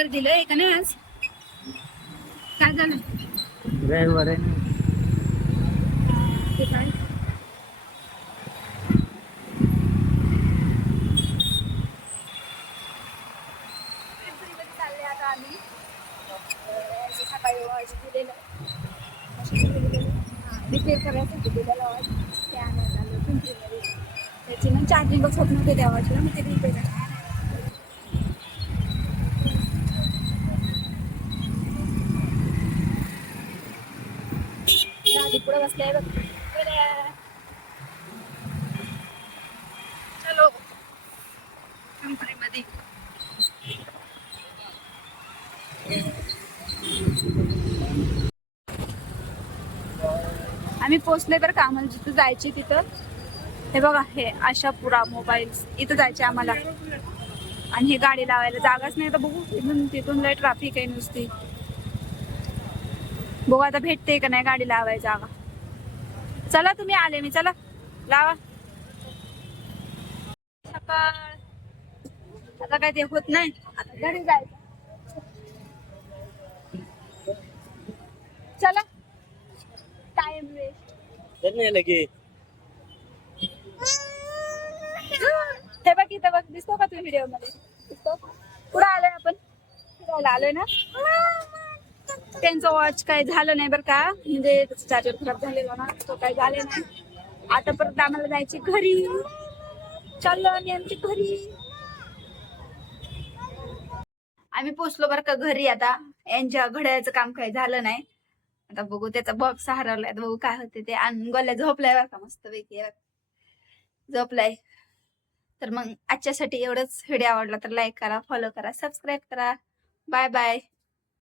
Paper दिलंय का नाही आज? काय झालं? ड्रायव्हर आहे ना. ते काय? चालले आता आम्ही सकाळी आज दिलेलं रिपेअर करायचं दिलेलं आज ते आणायला आलं पिंपरीमध्ये. त्याची ना चार्जिंग बस होत नव्हते त्या वाजला मग ते रिपेअर दादी पुढे बसलाय बघ. चलो पिंपरीमध्ये. आम्ही पोहोचले बरं का. आम्हाला जिथं जायचे तिथं हे बघा हे आशापुरा मोबाईल्स इथं जायचे आम्हाला. आणि हे गाडी लावायला जागाच नाही तर बघू तिथून लय ट्रॅफिक आहे नुसती. बघू आता भेटते का नाही गाडी लावायला जागा. चला तुम्ही आले मी चला लावा. सकाळ आता काय ते होत नाही आता घरी जायचं. चला टाइम वेस्ट लगे हे बघ इथं बघ दिसतो का तू व्हिडिओ मध्ये? दिसतो पुढे आलोय आपण फिरायला आलोय ना. त्यांचं वॉच काय झालं नाही बरं का म्हणजे चार्जर खराब झालेला ना तो काय झाले नाही. आता परत आम्हाला जायची घरी. चाललो आम्ही आमच्या घरी. आम्ही पोचलो बरं का घरी. आता यांच्या घड्याळाचं काम काही झालं नाही. आता बघू त्याचा बॉक्स हरवलाय बघू काय होते ते. आणि गोल्या झोपलाय बरं का मस्त पैकी झोपलाय. तर मग आजच्यासाठी एवढंच. व्हिडिओ आवडला तर लाईक करा फॉलो करा सबस्क्राईब करा. Bye bye.